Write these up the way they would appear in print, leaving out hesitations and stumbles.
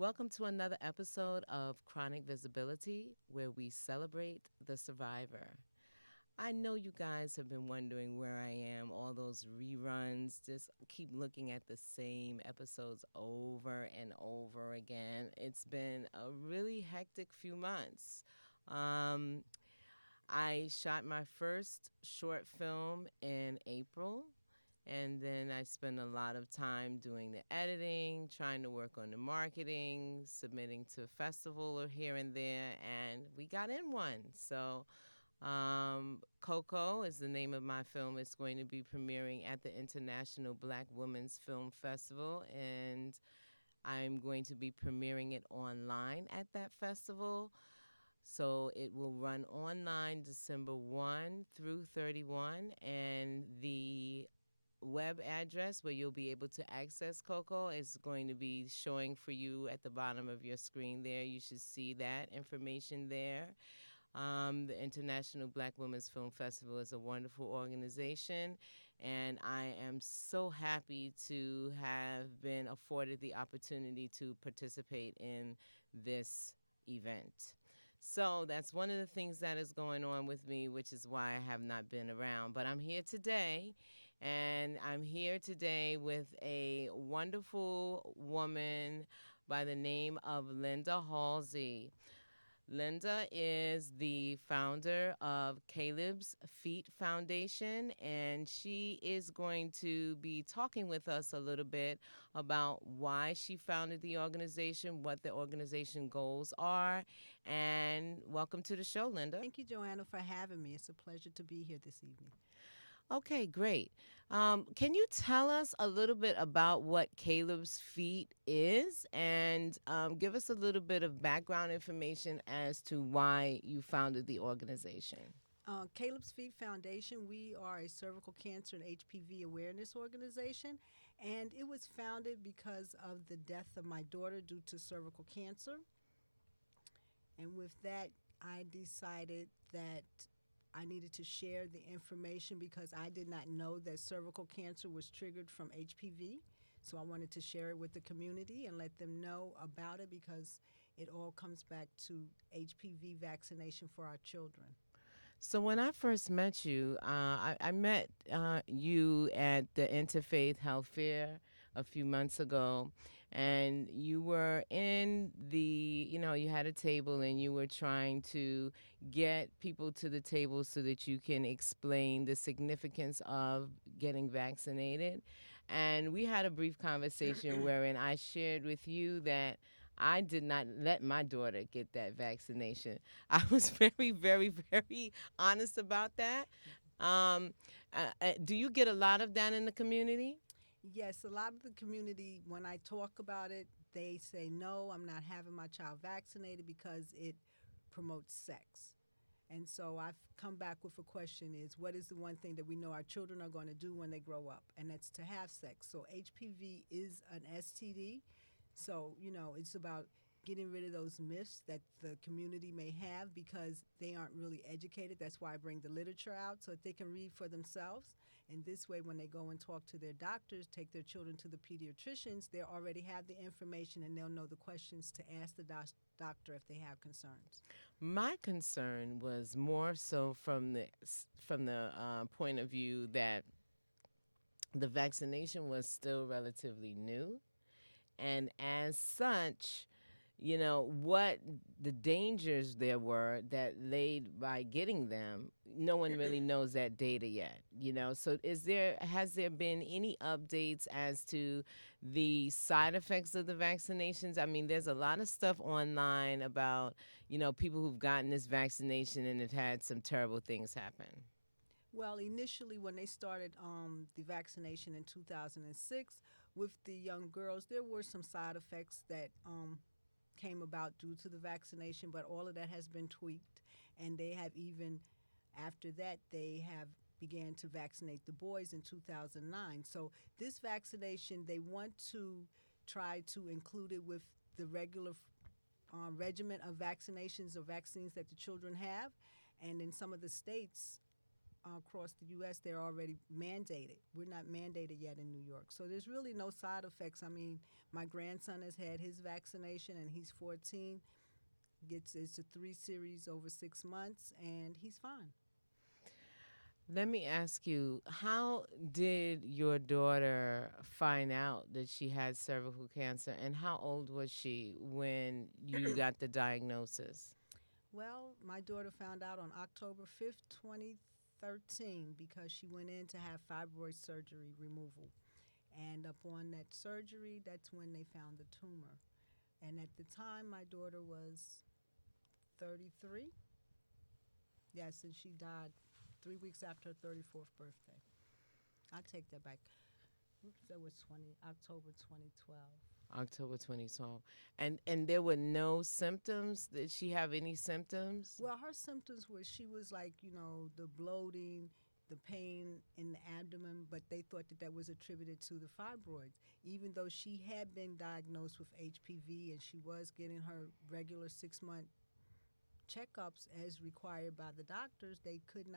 Welcome to another episode of Chronic Visibility, where we celebrate the survivor. I know you guys have been wondering where I am, all those reruns, just keep looking at the same episodes over and over again. It's been a really hectic few months. Um, I shot my first short film in April. And then I spent a lot of time doing the editing, trying to work on the marketing, submitting to a festival or here and there, and we got in one. So, Coco is the name of my film. It's going to be premiering at the International Black Women's Film Festival, and I'm going to be premiering it online at that festival. So it will run online December 1 through 31, and the web address where you'll be able to access Coco is going to be showing for you at the bottom of your screen there. You should see that information there. The International Black Women's Film Festival is a wonderful organization, and I am so happy to have been afforded the opportunity to participate in this event. So that's one of the things that is going on with me, which is why I have not been around. But I'm here today, and I'm here today with a wonderful woman by the name of Linda Halsey. Linda is the founder of Caleb's Feet Foundation, and she is going to be talking with us a little bit about why she founded the organization, what the organization goals are, and welcome to the show, Linda. Thank you, Joanna, for having me. It's a pleasure to be here this evening. Okay, great. Can you tell us a little bit about what Caleb's Feet is and give us a little bit of background information as to why you founded the organization? Caleb's Feet Foundation, we are a cervical cancer and HPV awareness organization, and it was founded because of the death of my daughter due to cervical cancer. And with that, I decided that I needed to share the information because I did not know that cervical cancer was triggered from HPV. So I wanted to share it with the community and let them know about it because it all comes back to HPV vaccination for our children. So when I first met you, I met you at the Interfaith Health Fair a few months ago, and you were in you had a table and you were trying to get people to the table so that you can explain the significance of getting vaccinated. And we had a brief conversation wherein I shared with you that I did not let my daughter get that vaccination. I was very, very, very honest about that. Um, do you get a lot of that in the community? Yes, a lot of the community, when I talk about it, they say, no, I'm not having my child vaccinated because it promotes sex. And so I've come back with a question is, what is the one thing that we know our children are going to do when they grow up? And that's to have sex. So HPV is an STD. So, it's about getting rid of those myths that the community may have because they aren't really educated. That's why I bring the literature out so that they can read for themselves. And this way, when they go and talk to their doctors, take their children to the pediatricians, they already have the information and they'll know the questions to ask the doctor if they have concerns. My concern was more so from the point of view that the vaccination was still relatively new, and as such, what the dangers there were that laid by getting them, no one really knows that data yet. So has there been any updates as to the side effects of the vaccinations? I mean, there's a lot of stuff online about people who've gotten this vaccination and have had some terrible things happen. Well, initially, when they started the vaccination in 2006 with the young girls, there were some side effects that came about due to the vaccination, but all of that has been tweaked. And they have even, after that, they have began to vaccinate the boys in 2009. So this vaccination, they want to try to include it with the regular regimen of vaccinations or vaccines that the children have. And in some of the states, across the U.S., they're already mandated. We're not mandated yet in New York. So there's really no side effects. I mean, my grandson has had his vaccination and he's 14. It's a 3 series over 6 months, and he's fine. Let me ask you, how did your daughter find out that she had cervical cancer, and how old was she when you got the diagnosis? Well, my daughter found out on October 5th, 2013, because she went in to have fibroid surgery removal. And upon that surgery, that's when they found the tumor. And at the time, my daughter was 33. Yes, and she died 3 weeks after her 34th birthday. I take that back. Oops, that was 20 October 2012. October 2012. And there were no symptoms? Did she have any symptoms? Well, her symptoms were she was like, the bloating, the pain in the abdomen, but they thought that that was attributed to the fibroids. Even though she had been diagnosed with HPV and she was getting her regular 6 month checkups as required by the doctors, they couldn't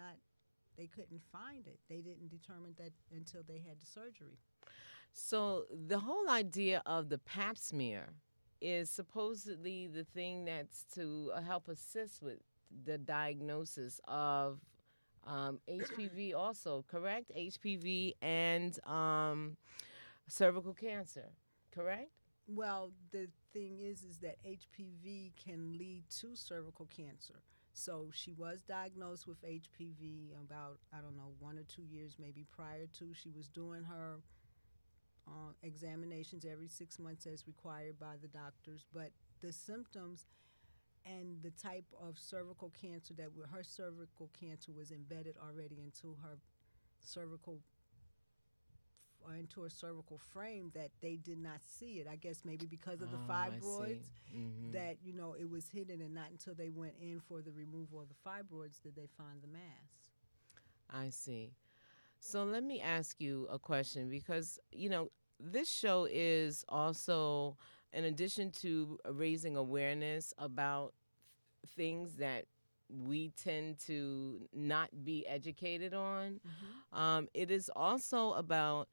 find it. They didn't determine that until they had the surgery. So the whole idea of the pap smear is supposedly the thing that's to help assist with the diagnosis of HPV also, correct? HPV and cervical cancer, correct? Well, the thing is that HPV can lead to cervical cancer. So she was diagnosed with HPV about, I don't know, 1 or 2 years maybe prior to. She was doing her examinations every 6 months as required by the doctors. But the symptoms and the type of cervical cancer her cervical cancer was embedded already cervical into her cervical frame, that they did not see it. I guess maybe because of the Oh, I see. fibroids, Hmm. that it was hidden, and not until they went in for the removal of the fibroids did they find the mass. I see. So let me ask you a question because, this show is also, in addition to raising awareness about things that we tend to not be educated on, Hmm. it is also about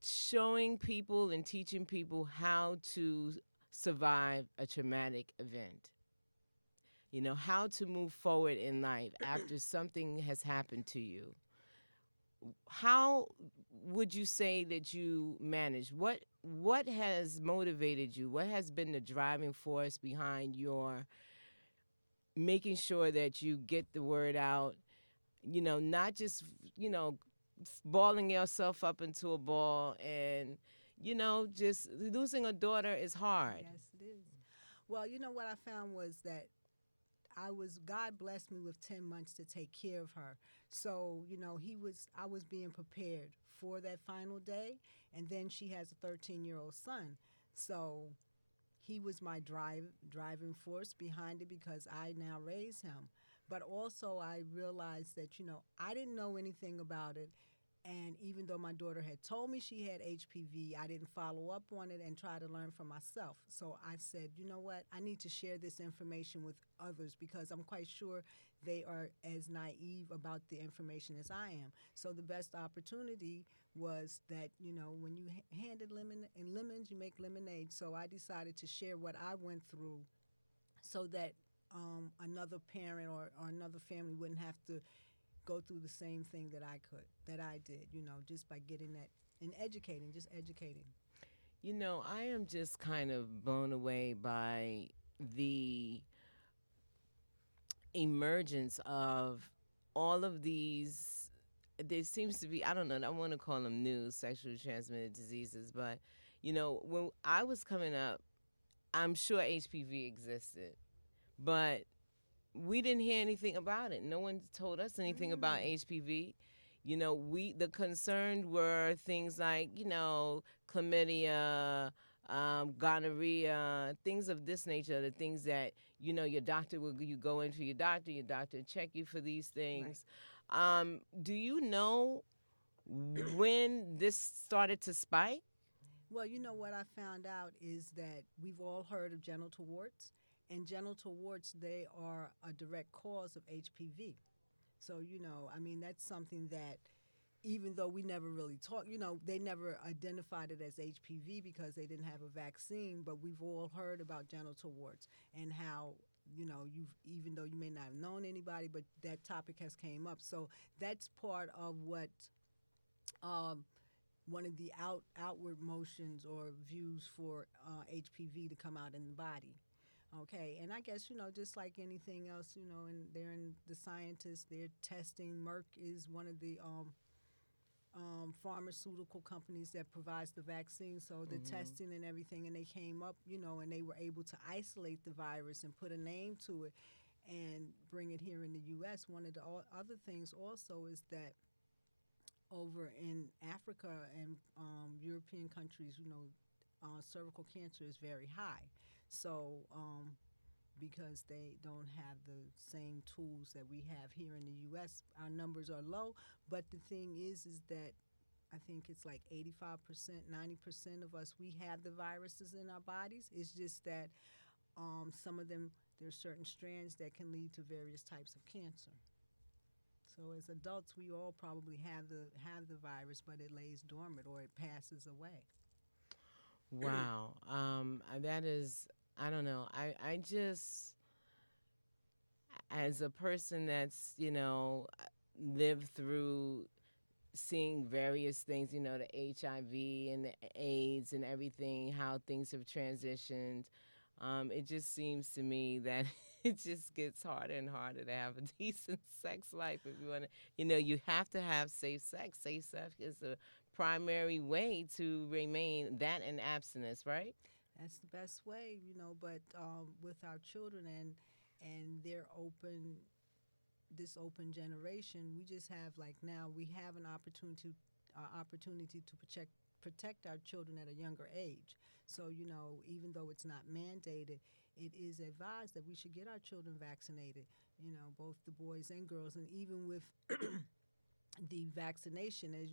showing people and teaching people how to survive a traumatic event. How to move forward in life after something has happened to you. How would you say that you manage? What has motivated you? What has been the driving force behind your making sure that you get the word out? Not just, you know, balling yourself up into a ball and, just losing a daughter is hard. Yes, it is. Well, what I found was that God blessed me with 10 months to take care of her. So, I was being prepared for that final day. And then she has a 13-year-old son. So he was my driving force behind it because I now raise him. But also I realized that, I didn't know anything about it. And even though my daughter had told me she had HPV, I didn't follow up on it and try to learn for myself. So I said, you know what? I need to share this information with others because I'm quite sure they are as naive about the information as I am. So the best opportunity was that, when you handed lemons, you make lemonade. So I decided to share what I went through so that another parent or another family wouldn't have to go through the same thing that I did, just by getting that and educating, just educating. I am just kind of blown away by the emergence of all of these. There seems to be, I don't know, I want to call them new sexually transmitted diseases, but when I was coming up, I'm sure HPV existed, but we didn't hear anything about it. No one told us anything about Mm. HPV. The concern were things like, chlamydia, gonorrhea, things of this nature, the things that, your doctor will, you go into your doctor check you for these Right. things. Do you know when this started to spike? Well, what I found out is that we've all heard of genital warts, and genital warts, they are a direct cause of HPV. So, I mean, that's something that even though we never really talked, they never identified it as HPV because they didn't have a vaccine, but we've all heard about genital warts and how, you've, even though you may not have known anybody, but that topic has came up. So that's part of what um, one of the outward motions or views for HPV to come out in the body. Okay, and I guess just like anything else, and they're in the scientists, they're testing. Merck is one of the pharmaceutical companies that provides the vaccine. So the Mm-hmm. testing and everything, and they came up, and they were able to isolate the virus and put a name to it and bring it here in the U.S. One of the other things also is that over in Africa and European countries, cervical cancer is very high. So because they don't have the same tools that we have here in the U.S., our numbers are low. But the thing is that I think it's like 85%, 90% of us, we have the viruses in our bodies. It's just that some of them, there's certain strands that can lead to various types of cancer. So as adults, we all probably have the virus, but it lays dormant or it passes away. Wow. That is, I don't know. I just, as a person that's, lived through seeing various things, the HIV and the AIDS and everything, how things have transitioned. It just seems to me that it just gets harder and harder to have a decent sex life if you want to. You have to have safe sex. Safe sex is the primary way to remain that and abstinence, right? That's the best way, But with our children and their this open generation, we just have like now we have an opportunity to protect our children at a younger age. So even though it's not mandated, it is advised that we should get our children vaccinated. Both the boys and girls, and even with the vaccination, as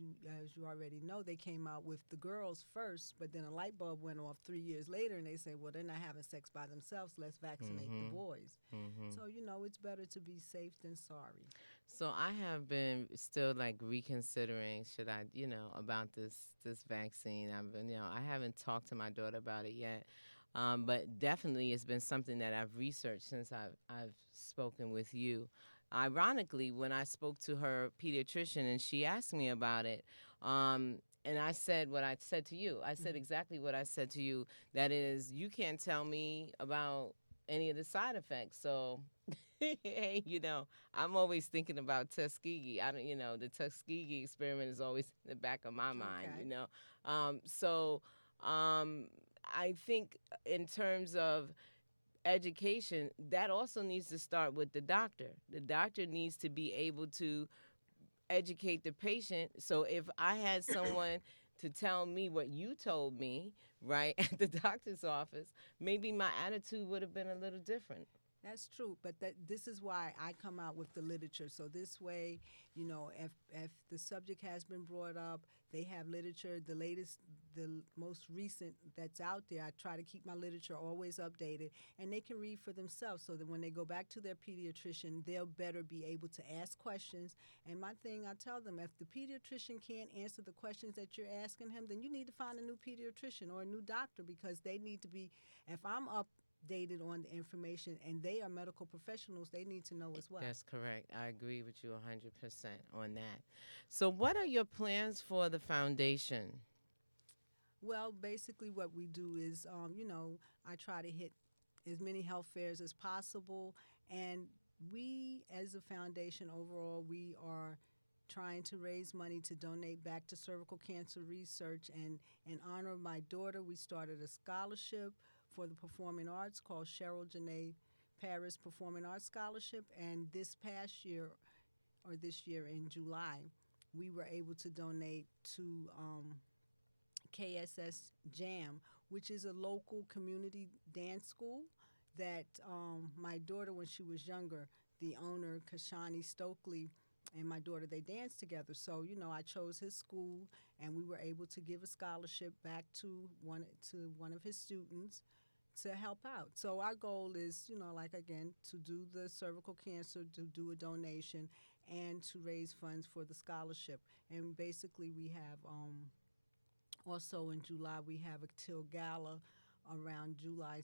you already know, they came out with the girls first, but then a light bulb went off 3 years later, and they say, well, they're not having sex by themselves. Let's vaccinate the Mm-hmm. boys. Mm-hmm. So it's better to be safe than sorry. So I have been still like reconsidering should I, about this vaccine. I've been, I haven't talked to my daughter about it yet. But definitely it's been something that I've researched since I've spoken with you. Ironically, when I spoke to her pediatrician and she asked me about it, and I said what I said to you. I said Mhm. exactly what I said to you. That is, you can't tell me about any of the side effects. So hey, I'm always thinking about Tuskegee. I don't, the Tuskegee experiment is always in the back of my mind, Okay. So um, I think in terms of education, that also needs to start with the doctor. The doctor needs to be able to educate the patient. So if I had someone to tell me what you told me, right, at the doctor's office, maybe my attitude would have been a little different. That's true, but this is why I come out with the literature. So this way, if the subject has been brought up, they have literature, the latest, the most recent that's out there. I try to keep my literature always updated, and they can read for themselves so that when they go back to their pediatrician, they'll better be able to ask questions. And my thing, I tell them, if the pediatrician can't answer the questions that you're asking him, then you need to find a new pediatrician or a new doctor because they need to be. If I'm updated on the information and they are medical professionals, they need to know as well. That's correct. I agree with you 100% on that. So, what are your plans for the foundation? Well, basically, what we do is, I try to hit as many health fairs as possible. And we, as a foundation overall, we are trying to raise money to donate back to cervical cancer research. And in honor of my daughter, we started a scholarship for the performing arts called Cheryl Janae Paris Performing Arts Scholarship. And this past year, or this year in July, we were able to donate to KSS Jam, which is a local community dance school that my daughter, when she was younger, the owner, Kashani Stokely, and my daughter, they danced together. So, I chose his school, and we were able to give a scholarship back to one of his students to help out. So our goal is, like again, to do the cervical cancer, to do a donation, and to raise funds for the scholarship. And basically we have also in July we have a Till Gala around July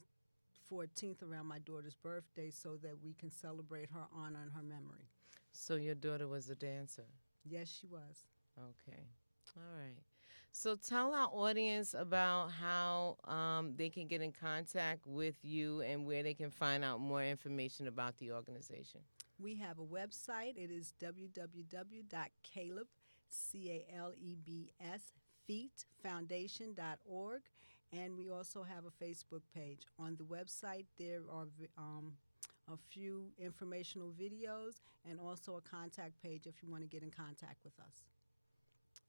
14th around my daughter's birthday so that we can celebrate her honor and her memory. So your daughter was a dancer? Yes, she was. Okay. All right. So tell our audience about how they can get in contact with you and where they can find out more information about the organization. We have a website. It is www.caleb, CALEBS, feetfoundation.org. And we also have a Facebook page. On the website, there are a few informational videos and also a contact page if you want to get in contact with us.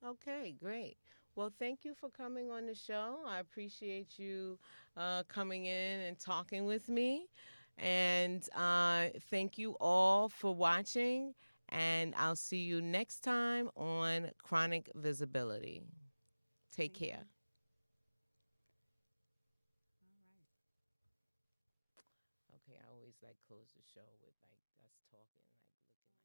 Okay, great. Well, thank you for coming on the show. I appreciate you coming in and talking with me. And thank you all for watching. And I'll see you next time on Chronic Visibility. Take care. Okay, I always like close the show with like us talking, like looking like.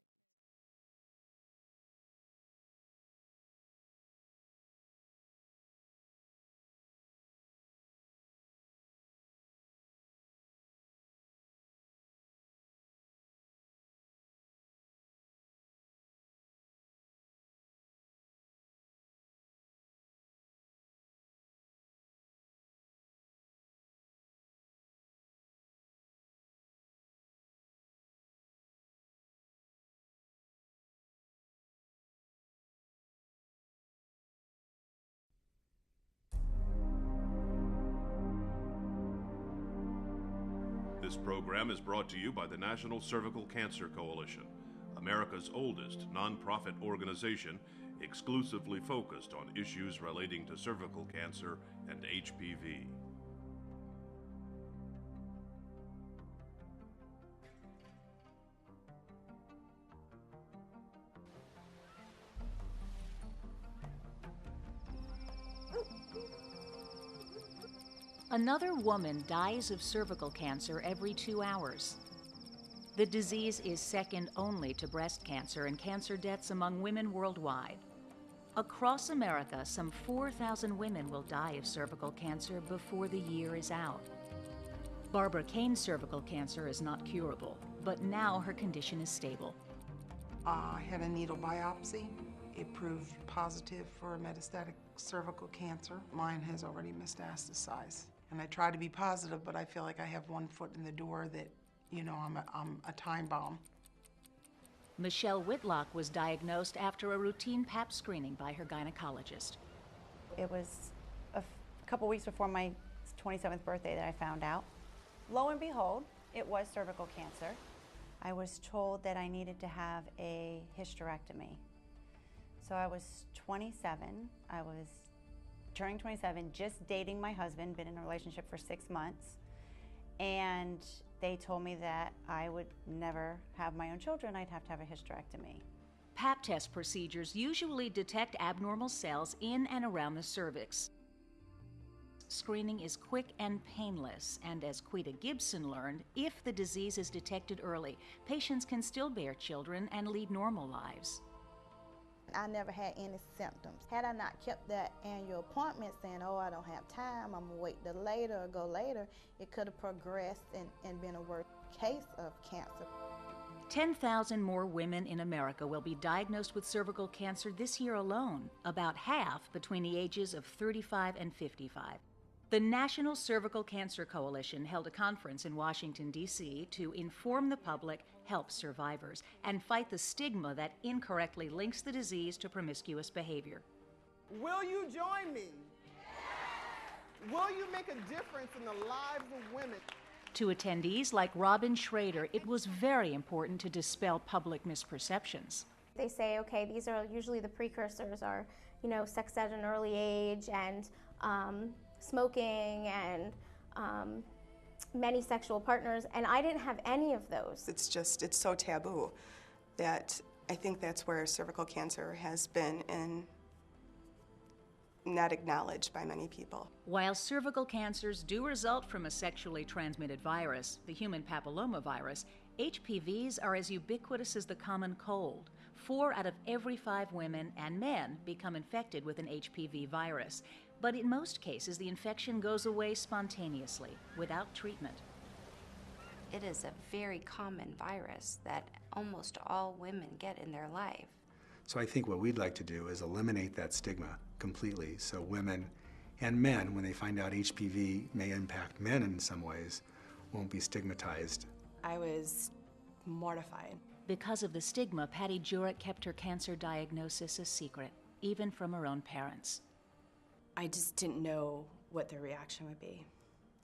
This program is brought to you by the National Cervical Cancer Coalition, America's oldest nonprofit organization exclusively focused on issues relating to cervical cancer and HPV. Another woman dies of cervical cancer every 2 hours. The disease is second only to breast cancer in cancer deaths among women worldwide. Across America, some 4,000 women will die of cervical cancer before the year is out. Barbara Kane's cervical cancer is not curable, but now her condition is stable. I had a needle biopsy. It proved positive for metastatic cervical cancer. Mine has already metastasized. And I try to be positive, but I feel like I have one foot in the door that, you know, I'm a time bomb. Michelle Whitlock was diagnosed after a routine Pap screening by her gynecologist. It was a couple weeks before my 27th birthday that I found out. Lo and behold, it was cervical cancer. I was told that I needed to have a hysterectomy. So I was 27. I was turning 27, just dating my husband, been in a relationship for 6 months. And they told me that I would never have my own children. I'd have to have a hysterectomy. Pap test procedures usually detect abnormal cells in and around the cervix. Screening is quick and painless, and as Quita Gibson learned, if the disease is detected early, patients can still bear children and lead normal lives. I never had any symptoms. Had I not kept that annual appointment saying, oh, I don't have time, I'm gonna wait till later or go later, it could have progressed and been a worse case of cancer. 10,000 more women in America will be diagnosed with cervical cancer this year alone, about half between the ages of 35 and 55. The National Cervical Cancer Coalition held a conference in Washington, D.C. to inform the public, help survivors, and fight the stigma that incorrectly links the disease to promiscuous behavior. Will you join me? Will you make a difference in the lives of women? To attendees like Robin Schrader, it was very important to dispel public misperceptions. They say, okay, these are usually the precursors are, sex at an early age and smoking and many sexual partners, and I didn't have any of those. It's so taboo that I think that's where cervical cancer has been in not acknowledged by many people. While cervical cancers do result from a sexually transmitted virus, the human papillomavirus, HPVs are as ubiquitous as the common cold. 4 out of every 5 women and men become infected with an HPV virus. But in most cases, the infection goes away spontaneously, without treatment. It is a very common virus that almost all women get in their life. So I think what we'd like to do is eliminate that stigma completely, so women and men, when they find out HPV may impact men in some ways, won't be stigmatized. I was mortified. Because of the stigma, Patty Jurek kept her cancer diagnosis a secret, even from her own parents. I just didn't know what their reaction would be.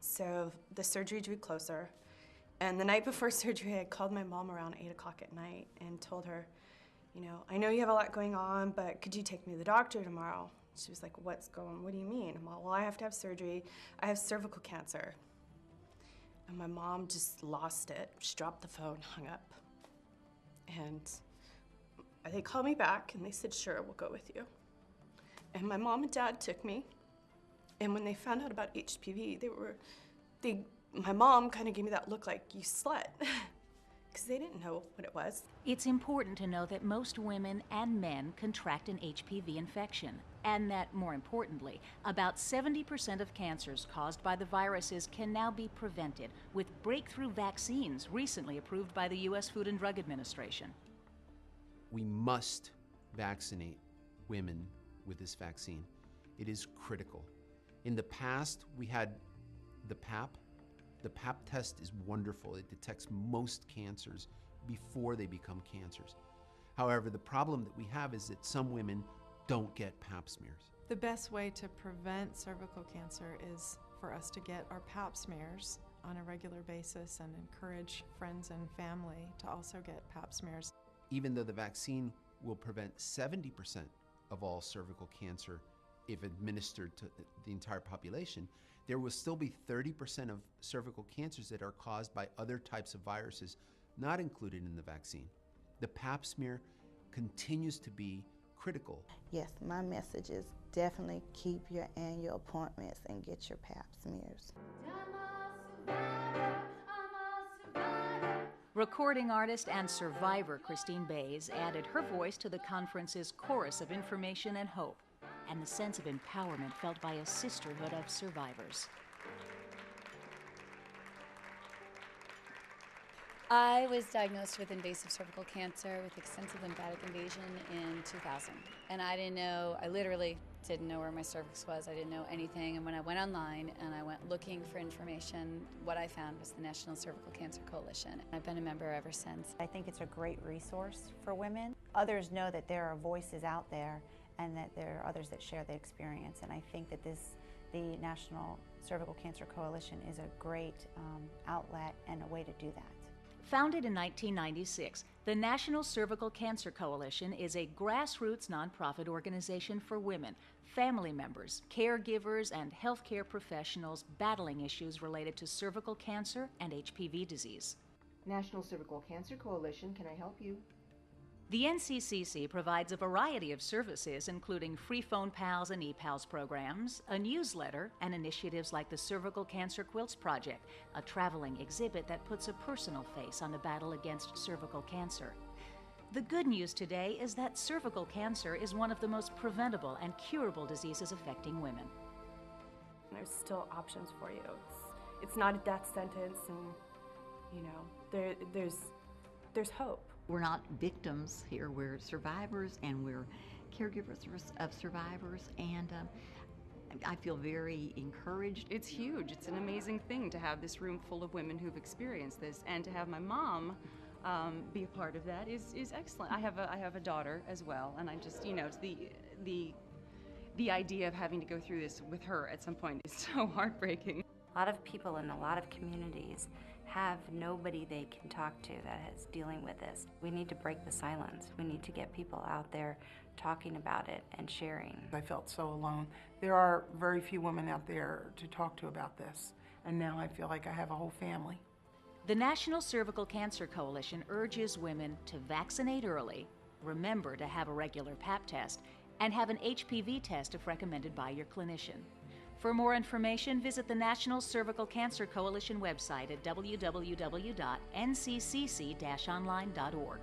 So the surgery drew closer, and the night before surgery, I called my mom around 8 o'clock at night and told her, I know you have a lot going on, but could you take me to the doctor tomorrow? She was like, what do you mean? I'm all, well, I have to have surgery. I have cervical cancer. And my mom just lost it. She dropped the phone, hung up. And they called me back and they said, sure, we'll go with you. And my mom and dad took me. And when they found out about HPV, my mom kind of gave me that look like, you slut. Because they didn't know what it was. It's important to know that most women and men contract an HPV infection, and that, more importantly, about 70% of cancers caused by the viruses can now be prevented with breakthrough vaccines recently approved by the U.S. Food and Drug Administration. We must vaccinate women with this vaccine. It is critical. In the past, we had the PAP. The PAP test is wonderful. It detects most cancers before they become cancers. However, the problem that we have is that some women don't get PAP smears. The best way to prevent cervical cancer is for us to get our PAP smears on a regular basis and encourage friends and family to also get PAP smears. Even though the vaccine will prevent 70% of all cervical cancer if administered to the entire population, there will still be 30% of cervical cancers that are caused by other types of viruses not included in the vaccine. The PAP smear continues to be critical. Yes, my message is definitely keep your annual appointments and get your PAP smears. Recording artist and survivor Christine Bays added her voice to the conference's chorus of information and hope, and the sense of empowerment felt by a sisterhood of survivors. I was diagnosed with invasive cervical cancer with extensive lymphatic invasion in 2000. And I literally didn't know where my cervix was. I didn't know anything. And when I went online and I went looking for information, what I found was the National Cervical Cancer Coalition. I've been a member ever since. I think it's a great resource for women. Others know that there are voices out there and that there are others that share the experience. And I think that the National Cervical Cancer Coalition is a great outlet and a way to do that. Founded in 1996, the National Cervical Cancer Coalition is a grassroots nonprofit organization for women, family members, caregivers, and healthcare professionals battling issues related to cervical cancer and HPV disease. National Cervical Cancer Coalition, can I help you? The NCCC provides a variety of services, including free phone pals and e-pals programs, a newsletter, and initiatives like the Cervical Cancer Quilts Project, a traveling exhibit that puts a personal face on the battle against cervical cancer. The good news today is that cervical cancer is one of the most preventable and curable diseases affecting women. There's still options for you. It's not a death sentence, and there's hope. We're not victims here, we're survivors and we're caregivers of survivors, and I feel very encouraged. It's huge. It's an amazing thing to have this room full of women who've experienced this, and to have my mom be a part of that is excellent. I have a daughter as well, and I just, the idea of having to go through this with her at some point is so heartbreaking. A lot of people in a lot of communities have nobody they can talk to that is dealing with this. We need to break the silence. We need to get people out there talking about it and sharing. I felt so alone. There are very few women out there to talk to about this, and now I feel like I have a whole family. The National Cervical Cancer Coalition urges women to vaccinate early, remember to have a regular PAP test, and have an HPV test if recommended by your clinician. For more information, visit the National Cervical Cancer Coalition website at www.nccc-online.org.